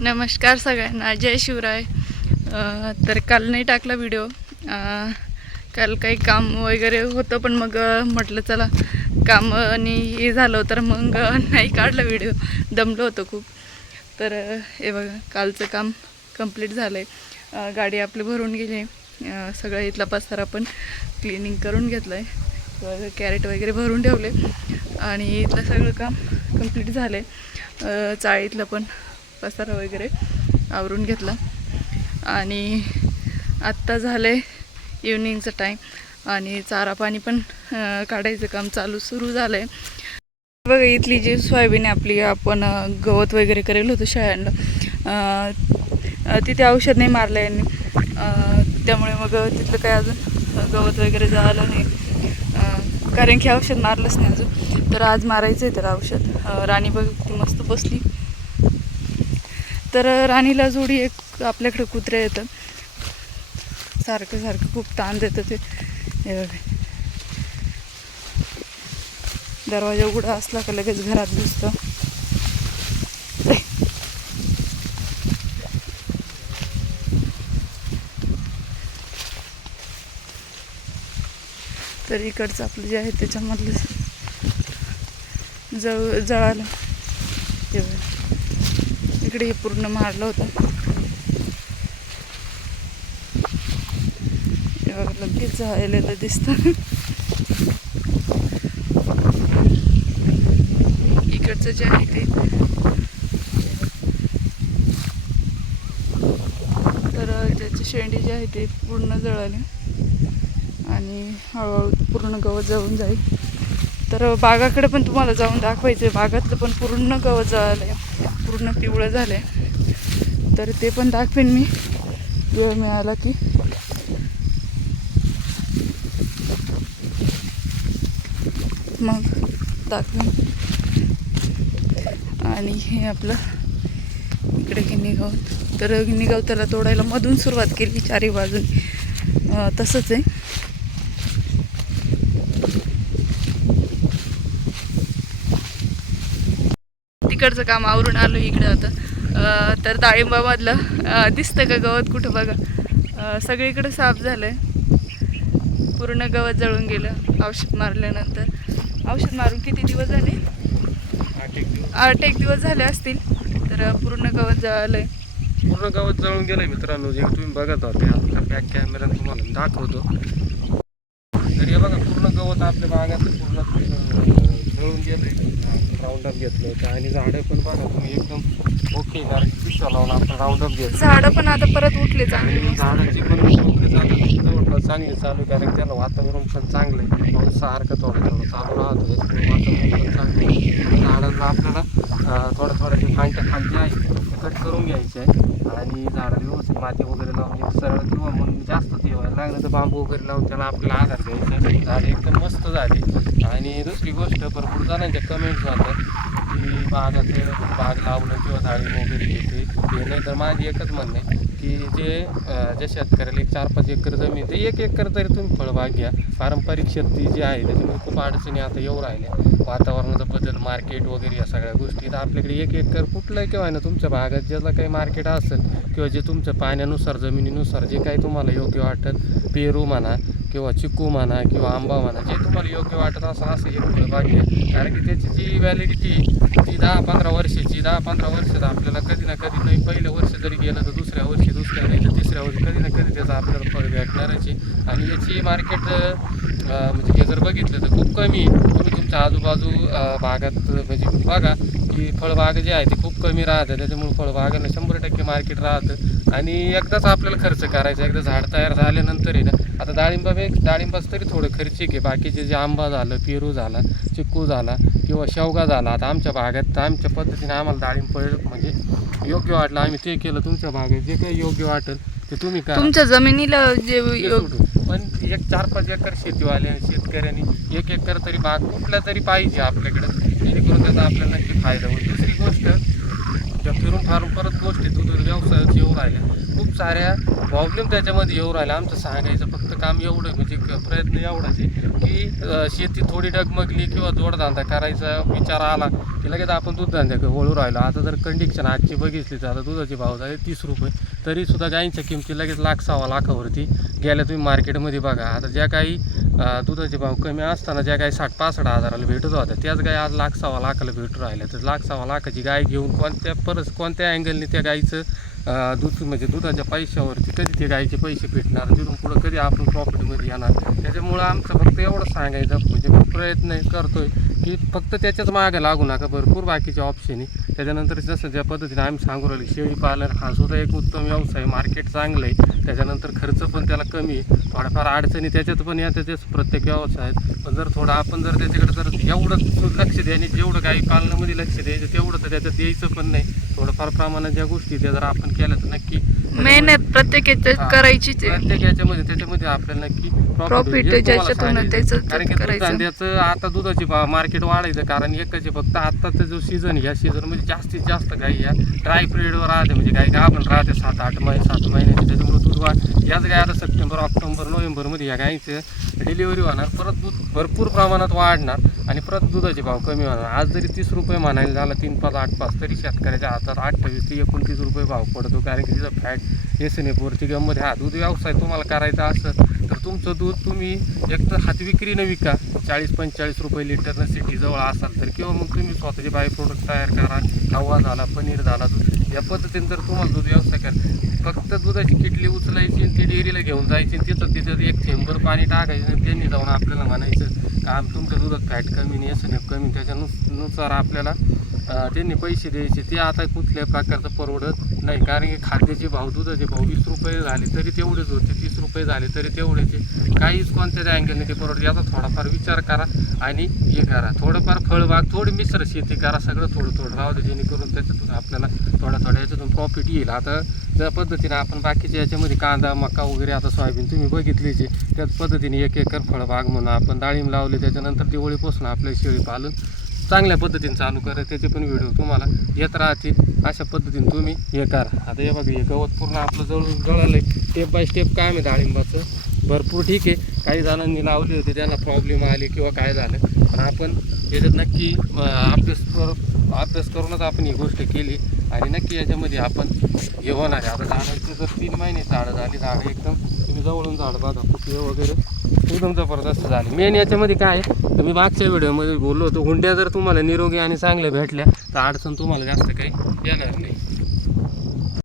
नमस्कार सगळ्यांना. जय शिवराय. तर काल नाही टाकला व्हिडिओ काल काही काम वगैरे होतं पण मग म्हटलं चला काम आणि हे झालं तर मग नाही काढला व्हिडिओ दमलो होतो खूप. तर हे बघा कालचं काम कंप्लीट झालं आहे गाडी आपली भरून गेली. सगळं इथला पसारा पण क्लिनिंग करून घेतलं आहे कॅरेट वगैरे भरून ठेवले. आणि इथलं सगळं काम कंप्लीट झालं आहे चाळीतलं पण. पसारा वगैरे आवरून घेतला. आणि आत्ता झालं आहे इव्हनिंगचं टाईम आणि चारा पाणी पण काढायचं काम चालू सुरू झालं आहे बघा इथली जी सोयाबीन आहे आपली आपण गवत वगैरे करेल होतं शाळांना तिथे औषध नाही मारलं यांनी. त्यामुळे मग तिथलं काय अजून गवत वगैरे झालं नाही. कारण की औषध मारलंच नाही अजून. तर आज मारायचं आहे त्याला औषध राणी बघ ती मस्त बसली. तर राणीला जोडी एक आपल्याकडे कुत्रे येतात. सारखं सारखं खूप ताण देतं ते. हे बघा. दरवाजा उघडा असला का लगेच घरात घुसतं. तर इकडचं आपलं जे आहे त्याच्यामधलं जळ जळालं. बघा इकडे हे पूर्ण मारलं होतं. हे बघा लगेच जायला दिसतं. इकडचं जे आहे ते. तर त्याची शेंडी जी आहे ते पूर्ण जळाली. आणि हळूहळू पूर्ण गवत जळून जाईल. तर बागाकडे पण तुम्हाला जाऊन दाखवायचं आहे बागातलं पण पूर्ण गवत जळालं आहे पूर्ण पिवळं झालं आहे तर ते पण दाखवेन मी. वेळ मिळाला की. मग दाखवेन. आणि हे आपलं इकडे गिनीगाव. तर गिनीगाव त्याला तोडायला मधून सुरुवात केली चारी बाजून. तसंच आहे. तिकडचं काम आवरून आलो इकडे आता. तर डाळिंबामधलं दिसतं का गवत कुठं बघा. सगळीकडे साफ झालंय. पूर्ण गवत जळून गेलं औषध मारल्यानंतर. औषध मारून किती दिवस झाले? आठ एक दिवस. झाले असतील. तर पूर्ण गवत जळालंय. पूर्ण गावात जळून गेलंय मित्रांनो. जे तुम्ही बघत होते आपल्या बॅक कॅमेऱ्यात तुम्हाला दाखवतो. तर हे बघा पूर्ण गवत आपल्या बागात पूर्ण जळून गेलंय. राऊंडअप घेतलं होतं. आणि झाडं पण बघा तुम्ही एकदम ओके कारण पिशव्या लावून आपण राऊंडअप घेतलं. झाडं पण आता परत उठले चांगले. झाडाची पण नोकरी चालू चांगली चालू कारण त्याला वातावरण पण चांगलं आहे. सारखं थोडं थोडं चालू राहतो वातावरण पण चांगलं आहे. झाडांना आपल्याला अं, थोड्या थोड्या जे फांट्या खालच्या आहे ते कट करून घ्यायचे आहे. आणि झाडं व्यवस्थित माती वगैरे लावून सरळ किंवा मग जास्त ते लागलं तर बांबू वगैरे लावून त्याला आपल्याला आधार द्यायचा झाडे एकदम मस्त झाले. आणि दुसरी गोष्ट भरपूर जणांच्या कमेंट्स होतात की बागाचं बाग लावणं किंवा झाडी वगैरे घेते ते नाही तर माझी एकच म्हणणं आहे की जे ज्या शेतकऱ्याला एक चार पाच एकर जमीन ते एक एकर तरी तुम्ही फळबाग घ्या. पारंपरिक शेती जी आहे त्याच्यामुळे खूप अडचणी आता येऊ राहिल्या. वातावरणाचा बदल मार्केट वगैरे या सगळ्या गोष्टी. तर आपल्याकडे एक एकर कुठलंही किंवा ना तुमच्या भागात ज्याला काही मार्केट असेल किंवा जे तुमच्या पाण्यानुसार जमिनीनुसार जे काही तुम्हाला योग्य वाटत पेरू म्हणा किंवा चिकू म्हणा किंवा आंबा म्हणा जे तुम्हाला योग्य वाटत असं असं हे फळबाग घ्या कारण की त्याची जी व्हॅलिडिटी ती दहा पंधरा वर्षाची दहा पंधरा वर्षात आपल्याला कधी ना कधी नाही पहिलं वर्ष जरी गेलं तर दुसऱ्या वर्षी दुसऱ्या नाही तर तिसऱ्या वर्षी कधी ना कधी त्याचं आपल्याला फळ भेटणारच आहे. आणि याची मार्केट म्हणजे हे जर बघितलं तर खूप कमी तुम्ही तुमच्या आजूबाजू भागात म्हणजे बघा की फळबाग जे आहे ते खूप कमी राहतं त्याच्यामुळे फळबागांना शंभर टक्के मार्केट राहतं. आणि एकदाच आपल्याला खर्च करायचा एकदा झाड तयार झाल्यानंतर आहे ना आता डाळिंबा बे डाळिंबाच तरी थोडं खर्चिक आहे. बाकीचे जे आंबा झालं पेरू झाला चिक्कू झाला किंवा शेवगा झाला आता आमच्या भागात तर आमच्या पद्धतीने आम्हाला डाळिंब म्हणजे योग्य वाटलं. आम्ही ते केलं तुमच्या भागात जे काही योग्य वाटेल ते तुम्ही करा. तुमच्या जमिनीला जे ते. पण एक चार पाच एकर शेतीवाल्या शेतकऱ्यांनी एक एकर तरी बाग कुठला तरी पाहिजे आपल्याकडं. जेणेकरून त्याचा आपल्याला नक्की फायदा होईल. दुसरी गोष्ट त्या फिरून फारून परत गोष्टी दूध व्यवसायाची येऊ राहिल्या. खूप साऱ्या प्रॉब्लेम त्याच्यामध्ये येऊ राहिला आमचं सांगायचं फक्त काम एवढं म्हणजे प्रयत्न एवढाच आहे की शेती थोडी डगमगली किंवा जोडधंदा करायचा विचार आला की लगेच आपण दूधधंद्याकडे वळू राहिलो. आता जर कंडिक्शन आजची बघितली तर आता दुधाचे भाव झाले तीस रुपये. तरीसुद्धा गायींच्या किमती लगेच लाख सव्वा लाखावरती गेल्या तुम्ही मार्केटमध्ये बघा. आता ज्या काही दुधाचे भाव कमी असताना ज्या काही साठ पासष्ट हजाराला भेटत होत्या त्याच गाय आज लाख सव्वा लाखाला भेटू राहिल्या. तर लाख सव्वा लाखाची गाय घेऊन कोणत्या परस कोणत्या अँगलने त्या गाईचं दूध म्हणजे दुधाच्या पैशावरती कधी ते गाईचे पैसे भेटणार तिथून पुढं कधी आपण प्रॉफिटमध्ये येणार. त्याच्यामुळं आमचं फक्त एवढं सांगायचं म्हणजे प्रयत्न करतोय. की फक्त त्याच्याच मागे लागू नका. भरपूर बाकीचे ऑप्शन आहे. त्याच्यानंतर जसं ज्या पद्धतीने आम्ही सांगू राहिलो शेळी पालन हा सुद्धा एक उत्तम व्यवसाय मार्केट चांगलं आहे. त्याच्यानंतर खर्च पण त्याला कमी आहे. थोड्याफार अडचणी त्याच्यात पण या त्याच्याच प्रत्येक व्यवसायात पण जर थोडं आपण जर त्याच्याकडे जर एवढं लक्ष द्या आणि जेवढं गाई पालनामध्ये लक्ष द्यायचं तेवढं तर त्याच्यात यायचं पण नाही. थोडंफार प्रमाणात ज्या गोष्टी त्या जर आपण केल्या तर नक्की मेहनत प्रत्येक याच्यात. करायचीच आहे प्रत्येक याच्यामध्ये त्याच्यामध्ये आपल्याला नक्की profit Profit होईल. हेच तुम्हाला ज्याच्यातून. त्याचं कारण की करायचं. आता दुधाची मार्केट वाढायचं कारण एकच फक्त आत्ताचा जो सीझन या सीझनमध्ये जास्तीत जास्त गाई या ड्राय पिरियडवर राहते म्हणजे गाई गाभण राहते सात आठ महिने सात महिन्याचे त्याच्यामुळे दूध वाढ याच गायाला सप्टेंबर ऑक्टोंबर नोव्हेंबरमध्ये या गाईचं डिलिव्हरी होणार. परत दूध भरपूर प्रमाणात वाढणार आणि परत दुधाचे भाव कमी होणार. आज जरी तीस रुपये म्हणायला झाला तीन पाच आठ पाच तरी शेतकऱ्याच्या हातात अठ्ठावीस ते एकोणतीस रुपये भाव पडतो. कारण की तिचं फॅट एस एन एफवरती गंमत हा दूध व्यवसाय तुम्हाला करायचा असं तर तुमचं दूध तुम्ही एक तर हातविक्रीनं विका चाळीस पंचेचाळीस रुपये लिटरनं सिटीजवळ असाल तर किंवा मग तुम्ही स्वतःचे बाय प्रोडक्ट तयार करा. खवा झाला पनीर झाला दूध. या पद्धतीने जर तुम्हाला दूध व्यवसाय करा फक्त दुधाची किटली उचलायची आणि ती डेअरीला घेऊन जायची आणि तिथं तिथं एक थेंबर पाणी टाकायचं आणि त्यांनी जाऊन आपल्याला म्हणायचं का तुमच्या दुधात फॅट कमी नाही एस एफ कमी त्याच्यानुसार आपल्याला त्यांनी पैसे द्यायचे. ते आता कुठल्याही प्रकारचं परवडत नाही. कारण की खाद्याचे भाव दुधाचे भाव वीस रुपये झाले तरी तेवढेच होते. तीस रुपये झाले तरी तेवढेच काहीच कोणत्याच अँगलने ते परवडत याचा थोडाफार विचार करा आणि हे करा. थोडंफार फळबाग थोडी मिश्र शेती करा. सगळं थोडं थोडं राहू दे. जेणेकरून त्याच्यातून आपल्याला थोड्या थोड्या याच्यातून प्रॉफिट येईल. आता ज्या पद्धतीने आपण बाकीच्या याच्यामध्ये कांदा मका वगैरे आता सोयाबीन तुम्ही बघितलीचे त्याच पद्धतीने एक एकर फळबाग म्हणून आपण डाळिंब लावले. त्याच्यानंतर दिवाळीपासून आपलं शेळी पालन चांगल्या पद्धतीने चालू करा त्याचे पण व्हिडिओ तुम्हाला येत राहतील. अशा पद्धतीने तुम्ही हे करा. आता हे बघा हे गवत पूर्ण आपलं जळून जळालं स्टेप बाय स्टेप काम आहे डाळिंबाचं? भरपूर ठीक आहे. काही जणांनी लावले होते त्यांना प्रॉब्लेम आले किंवा काय झालं. पण आपण याच्यात नक्की अभ्यास कर अभ्यास करूनच आपण ही गोष्ट केली. आणि नक्की याच्यामध्ये आपण हे होणार आहे. आता झाडांचं जर तीन महिने झाडं झाली झाडं एकदम तुम्ही जवळून झाड बघा फुटवे वगैरे. एकदम जबरदस्त झाले. मेन याच्यामध्ये काय आहे तर मी मागच्या व्हिडिओमध्ये बोललो होतो हुंड्या जर तुम्हाला निरोगी आणि चांगल्या भेटल्या तर अडचण तुम्हाला जास्त काही येणार नाही.